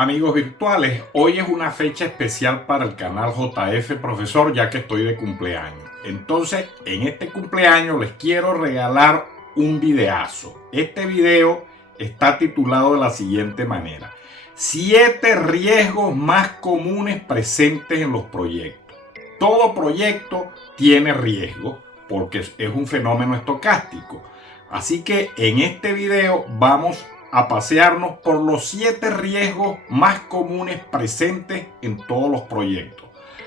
Amigos virtuales, hoy es una fecha especial para el canal JF Profesor, ya que estoy de cumpleaños. Entonces, en este cumpleaños les quiero regalar un videazo. Este video está titulado de la siguiente manera: 7 riesgos más comunes presentes en los proyectos. Todo proyecto tiene riesgo porque es un fenómeno estocástico. Así que en este video vamos a pasearnos por los 7 riesgos más comunes presentes en todos los proyectos.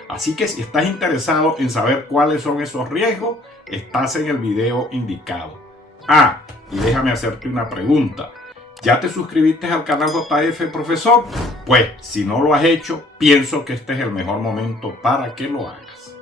Así que si estás interesado en saber cuáles son esos riesgos, estás en el video indicado. Y déjame hacerte una pregunta. ¿Ya te suscribiste al canal JF Profesor? Pues si no lo has hecho, pienso que este es el mejor momento para que lo hagas.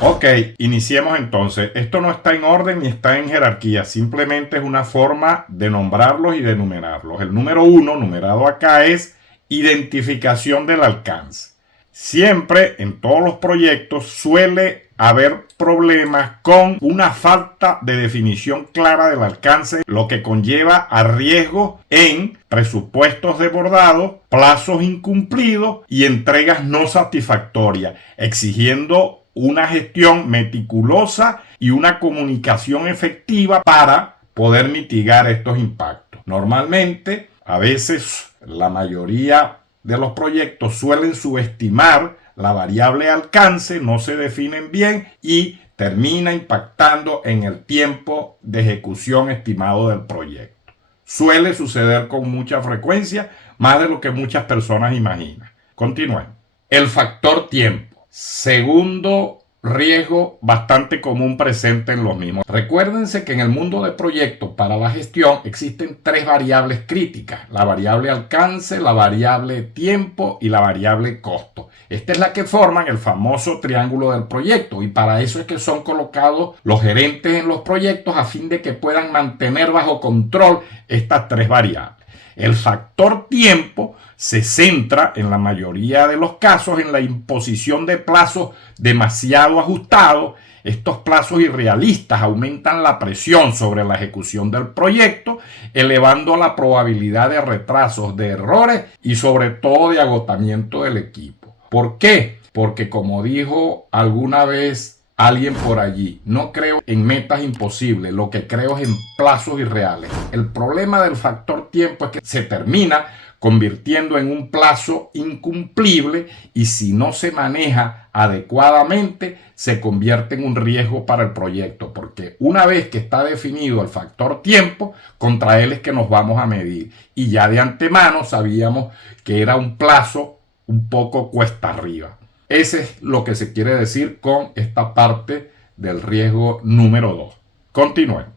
Ok, iniciemos entonces. Esto no está en orden ni está en jerarquía, simplemente es una forma de nombrarlos y de enumerarlos. El número 1, numerado acá, es identificación del alcance. Siempre en todos los proyectos suele haber problemas con una falta de definición clara del alcance, lo que conlleva a riesgos en presupuestos desbordados, plazos incumplidos y entregas no satisfactorias, exigiendo una gestión meticulosa y una comunicación efectiva para poder mitigar estos impactos. Normalmente, a veces, la mayoría de los proyectos suelen subestimar la variable alcance, no se definen bien y termina impactando en el tiempo de ejecución estimado del proyecto. Suele suceder con mucha frecuencia, más de lo que muchas personas imaginan. Continuemos. El factor tiempo. Segundo riesgo bastante común presente en los mismos. Recuérdense que en el mundo de proyectos para la gestión existen 3 variables críticas: la variable alcance, la variable tiempo y la variable costo. Esta es la que forman el famoso triángulo del proyecto, y para eso es que son colocados los gerentes en los proyectos a fin de que puedan mantener bajo control estas 3 variables. El factor tiempo se centra en la mayoría de los casos en la imposición de plazos demasiado ajustados. Estos plazos irrealistas aumentan la presión sobre la ejecución del proyecto, elevando la probabilidad de retrasos, de errores y sobre todo de agotamiento del equipo. ¿Por qué? Porque, como dijo alguna vez alguien por allí, no creo en metas imposibles, lo que creo es en plazos irreales. El problema del factor tiempo es que se termina convirtiendo en un plazo incumplible y si no se maneja adecuadamente se convierte en un riesgo para el proyecto, porque una vez que está definido el factor tiempo, contra él es que nos vamos a medir, y ya de antemano sabíamos que era un plazo un poco cuesta arriba. Ese es lo que se quiere decir con esta parte del riesgo número 2. Continuemos.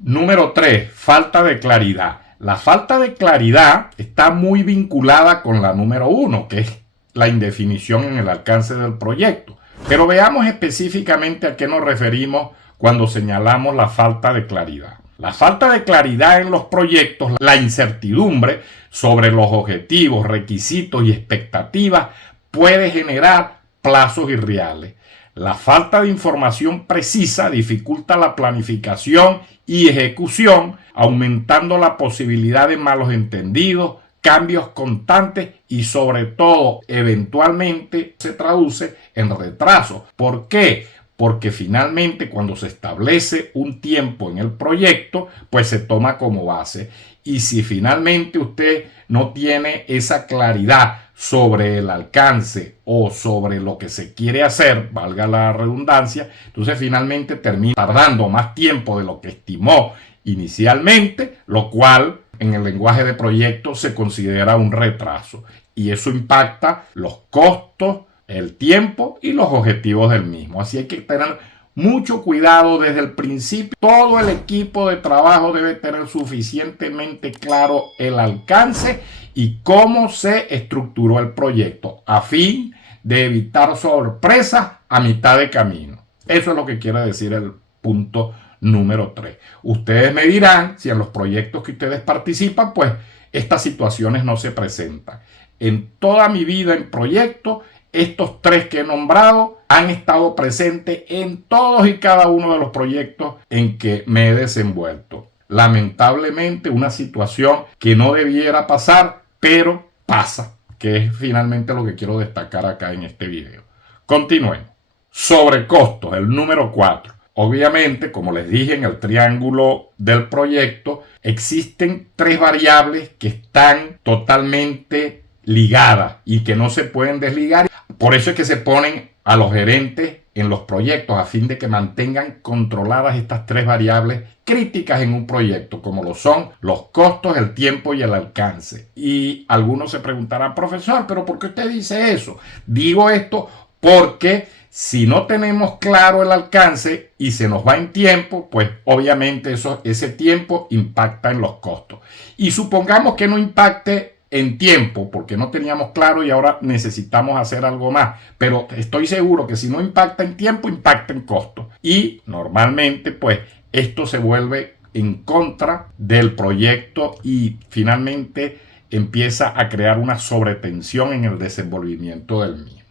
Número 3, falta de claridad. La falta de claridad está muy vinculada con la número 1, que es la indefinición en el alcance del proyecto. Pero veamos específicamente a qué nos referimos cuando señalamos la falta de claridad. La falta de claridad en los proyectos, la incertidumbre sobre los objetivos, requisitos y expectativas puede generar plazos irreales. La falta de información precisa dificulta la planificación y ejecución, aumentando la posibilidad de malos entendidos, cambios constantes y sobre todo eventualmente se traduce en retrasos. ¿Por qué? Porque finalmente cuando se establece un tiempo en el proyecto, pues se toma como base. Y si finalmente usted no tiene esa claridad sobre el alcance o sobre lo que se quiere hacer, valga la redundancia, entonces finalmente termina tardando más tiempo de lo que estimó inicialmente, lo cual en el lenguaje de proyecto se considera un retraso. Y eso impacta los costos, el tiempo y los objetivos del mismo. Así hay que tener mucho cuidado desde el principio. Todo el equipo de trabajo debe tener suficientemente claro el alcance y cómo se estructuró el proyecto, a fin de evitar sorpresas a mitad de camino. Eso es lo que quiere decir el punto número 3. Ustedes me dirán si en los proyectos que ustedes participan, pues estas situaciones no se presentan. En toda mi vida en proyectos estos tres que he nombrado han estado presentes en todos y cada uno de los proyectos en que me he desenvuelto. Lamentablemente, una situación que no debiera pasar, pero pasa, que es finalmente lo que quiero destacar acá en este video. Continuemos. Sobrecostos, el número 4. Obviamente, como les dije, en el triángulo del proyecto existen tres variables que están totalmente ligadas y que no se pueden desligar. Por eso es que se ponen a los gerentes en los proyectos a fin de que mantengan controladas estas tres variables críticas en un proyecto, como lo son los costos, el tiempo y el alcance. Y algunos se preguntarán, profesor, ¿pero por qué usted dice eso? Digo esto porque si no tenemos claro el alcance y se nos va en tiempo, pues obviamente ese tiempo impacta en los costos. Y supongamos que no impacte en tiempo, porque no teníamos claro y ahora necesitamos hacer algo más. Pero estoy seguro que si no impacta en tiempo, impacta en costo. Y normalmente, pues, esto se vuelve en contra del proyecto y finalmente empieza a crear una sobretensión en el desenvolvimiento del mismo.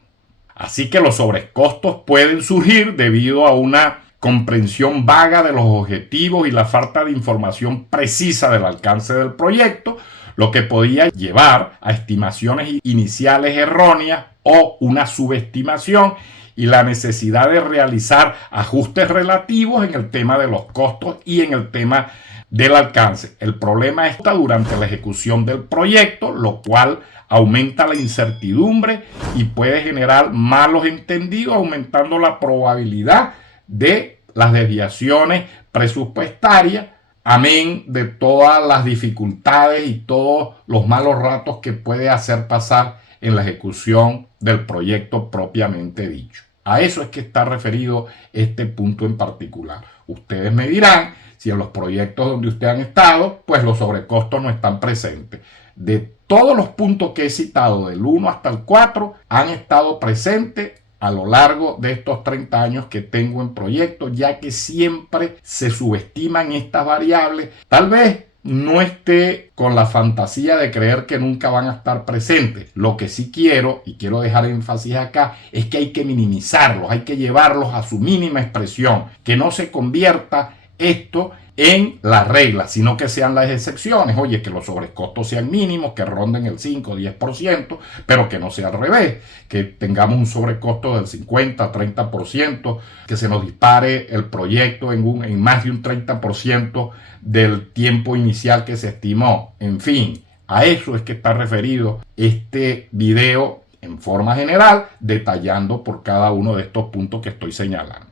Así que los sobrecostos pueden surgir debido a una comprensión vaga de los objetivos y la falta de información precisa del alcance del proyecto, lo que podía llevar a estimaciones iniciales erróneas o una subestimación y la necesidad de realizar ajustes relativos en el tema de los costos y en el tema del alcance. El problema está durante la ejecución del proyecto, lo cual aumenta la incertidumbre y puede generar malos entendidos, aumentando la probabilidad de las desviaciones presupuestarias, amén de todas las dificultades y todos los malos ratos que puede hacer pasar en la ejecución del proyecto propiamente dicho. A eso es que está referido este punto en particular. Ustedes me dirán si en los proyectos donde ustedes han estado, pues los sobrecostos no están presentes. De todos los puntos que he citado, del 1 hasta el 4, han estado presentes a lo largo de estos 30 años que tengo en proyecto, ya que siempre se subestiman estas variables. Tal vez no esté con la fantasía de creer que nunca van a estar presentes. Lo que sí quiero, y quiero dejar énfasis acá, es que hay que minimizarlos, hay que llevarlos a su mínima expresión, que no se convierta esto en la regla, sino que sean las excepciones. Oye, que los sobrecostos sean mínimos, que ronden el 5 o 10%, pero que no sea al revés, que tengamos un sobrecosto del 50, 30%, que se nos dispare el proyecto en más de un 30% del tiempo inicial que se estimó. En fin, a eso es que está referido este video en forma general, detallando por cada uno de estos puntos que estoy señalando.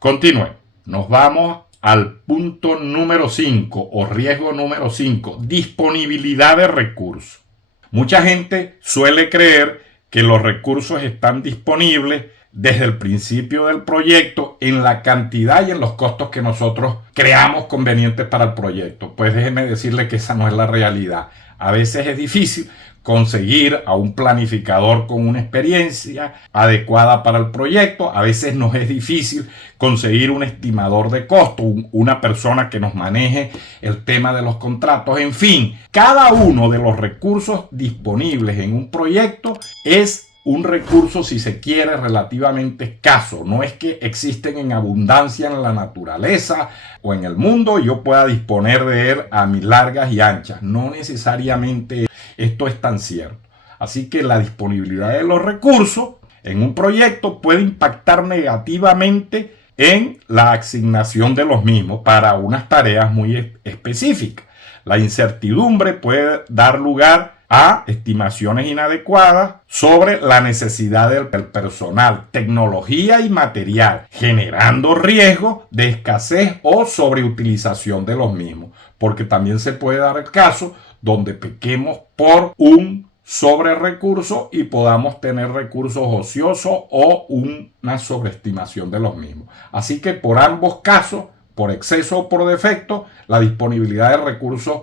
Continuemos. Nos vamos al punto número 5 o riesgo número 5, disponibilidad de recursos. Mucha gente suele creer que los recursos están disponibles desde el principio del proyecto en la cantidad y en los costos que nosotros creamos convenientes para el proyecto. Pues déjenme decirle que esa no es la realidad. A veces es difícil conseguir a un planificador con una experiencia adecuada para el proyecto. A veces nos es difícil conseguir un estimador de costo, una persona que nos maneje el tema de los contratos. En fin, cada uno de los recursos disponibles en un proyecto es un recurso, si se quiere, relativamente escaso. No es que existen en abundancia en la naturaleza o en el mundo y yo pueda disponer de él a mis largas y anchas. No necesariamente esto es tan cierto. Así que la disponibilidad de los recursos en un proyecto puede impactar negativamente en la asignación de los mismos para unas tareas muy específicas. La incertidumbre puede dar lugar a estimaciones inadecuadas sobre la necesidad del personal, tecnología y material, generando riesgo de escasez o sobreutilización de los mismos, porque también se puede dar el caso donde pequemos por un sobre recurso y podamos tener recursos ociosos o una sobreestimación de los mismos. Así que por ambos casos, por exceso o por defecto, la disponibilidad de recursos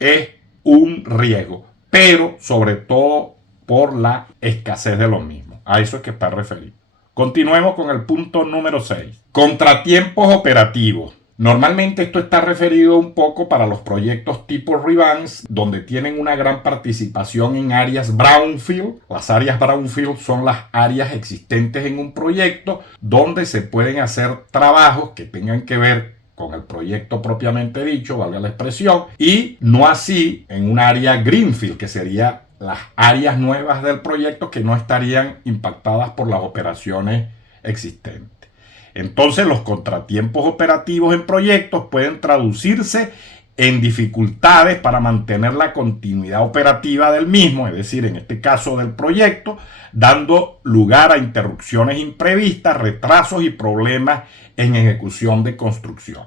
es un riesgo, pero sobre todo por la escasez de los mismos. A eso es que está referido. Continuemos con el punto número 6. Contratiempos operativos. Normalmente esto está referido un poco para los proyectos tipo revamps, donde tienen una gran participación en áreas brownfield. Las áreas brownfield son las áreas existentes en un proyecto donde se pueden hacer trabajos que tengan que ver con el proyecto propiamente dicho, valga la expresión, y no así en un área greenfield, que sería las áreas nuevas del proyecto que no estarían impactadas por las operaciones existentes. Entonces, los contratiempos operativos en proyectos pueden traducirse en dificultades para mantener la continuidad operativa del mismo, es decir, en este caso del proyecto, dando lugar a interrupciones imprevistas, retrasos y problemas en ejecución de construcción.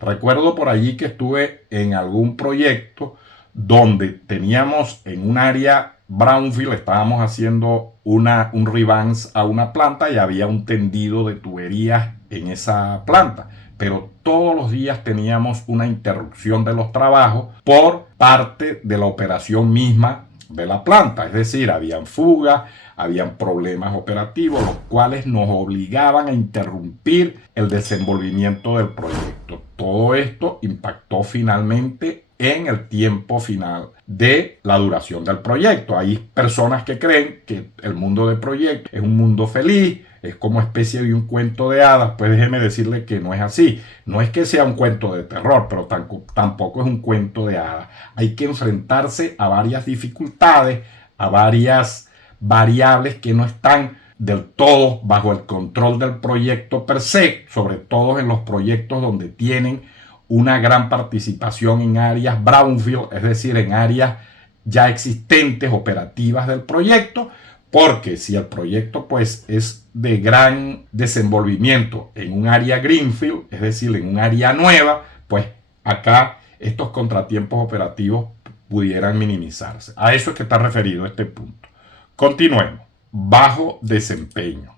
Recuerdo por allí que estuve en algún proyecto donde teníamos en un área brownfield, estábamos haciendo un revamp a una planta y había un tendido de tuberías en esa planta, pero todos los días teníamos una interrupción de los trabajos por parte de la operación misma de la planta, es decir, habían fugas, habían problemas operativos, los cuales nos obligaban a interrumpir el desenvolvimiento del proyecto. Todo esto impactó finalmente en el tiempo final de la duración del proyecto. Hay personas que creen que el mundo de proyectos es un mundo feliz, es como especie de un cuento de hadas. Pues déjeme decirle que no es así. No es que sea un cuento de terror, pero tampoco es un cuento de hadas. Hay que enfrentarse a varias dificultades, a varias variables que no están del todo bajo el control del proyecto per se, sobre todo en los proyectos donde tienen una gran participación en áreas brownfield, es decir, en áreas ya existentes, operativas del proyecto, porque si el proyecto pues es de gran desenvolvimiento en un área greenfield, es decir, en un área nueva, pues acá estos contratiempos operativos pudieran minimizarse. A eso es que está referido este punto. Continuemos. Bajo desempeño.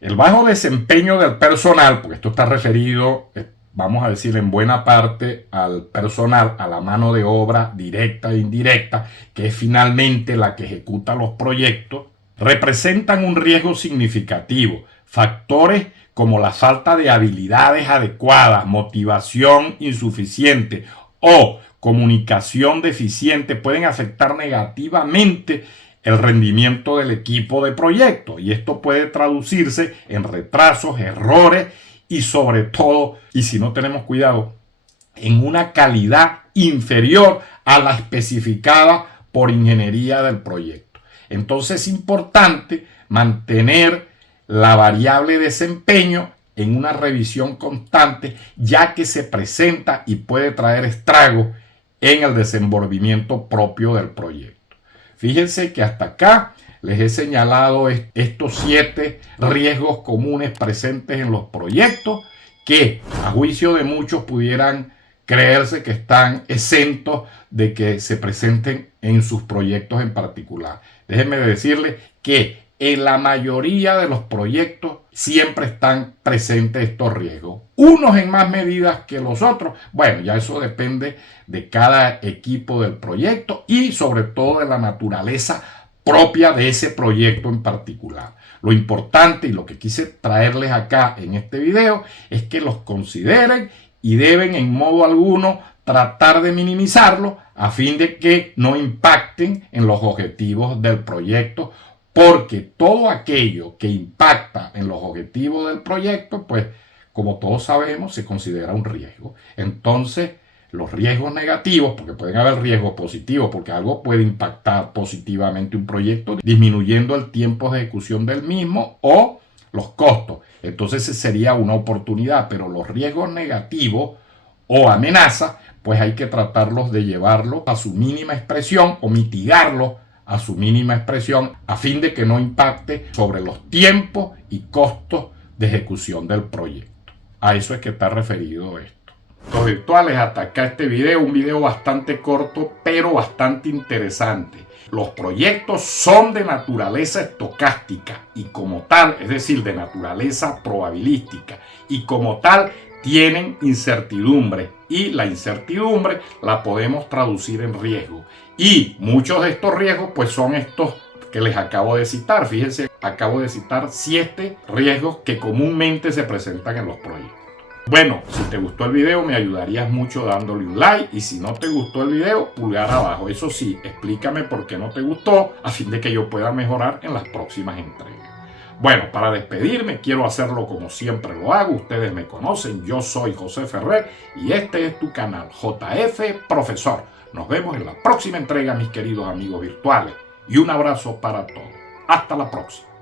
El bajo desempeño del personal, porque esto está referido, vamos a decir, en buena parte al personal, a la mano de obra directa e indirecta, que es finalmente la que ejecuta los proyectos, representan un riesgo significativo. Factores como la falta de habilidades adecuadas, motivación insuficiente o comunicación deficiente pueden afectar negativamente el rendimiento del equipo de proyecto, y esto puede traducirse en retrasos, errores y sobre todo, y si no tenemos cuidado, en una calidad inferior a la especificada por ingeniería del proyecto. Entonces es importante mantener la variable desempeño en una revisión constante, ya que se presenta y puede traer estragos en el desenvolvimiento propio del proyecto. Fíjense que hasta acá les he señalado estos 7 riesgos comunes presentes en los proyectos que a juicio de muchos pudieran creerse que están exentos de que se presenten en sus proyectos en particular. Déjenme decirles que en la mayoría de los proyectos siempre están presentes estos riesgos. Unos en más medidas que los otros. Bueno, ya eso depende de cada equipo del proyecto y sobre todo de la naturaleza propia de ese proyecto en particular. Lo importante y lo que quise traerles acá en este video es que los consideren y deben en modo alguno tratar de minimizarlo a fin de que no impacten en los objetivos del proyecto, porque todo aquello que impacta en los objetivos del proyecto, pues como todos sabemos, se considera un riesgo. Entonces, los riesgos negativos, porque pueden haber riesgos positivos, porque algo puede impactar positivamente un proyecto, disminuyendo el tiempo de ejecución del mismo o los costos. Entonces, sería una oportunidad, pero los riesgos negativos o amenazas, pues hay que tratarlos de llevarlos a su mínima expresión o mitigarlos a su mínima expresión a fin de que no impacte sobre los tiempos y costos de ejecución del proyecto. A eso es que está referido esto. Los virtuales, hasta acá este video, un video bastante corto pero bastante interesante. Los proyectos son de naturaleza estocástica y como tal, es decir, de naturaleza probabilística y como tal tienen incertidumbre, y la incertidumbre la podemos traducir en riesgo. Y muchos de estos riesgos pues son estos que les acabo de citar. Fíjense, acabo de citar 7 riesgos que comúnmente se presentan en los proyectos. Bueno, si te gustó el video me ayudarías mucho dándole un like, y si no te gustó el video, pulgar abajo. Eso sí, explícame por qué no te gustó a fin de que yo pueda mejorar en las próximas entregas. Bueno, para despedirme quiero hacerlo como siempre lo hago. Ustedes me conocen, yo soy José Ferrer y este es tu canal JF Profesor. Nos vemos en la próxima entrega, mis queridos amigos virtuales, y un abrazo para todos. Hasta la próxima.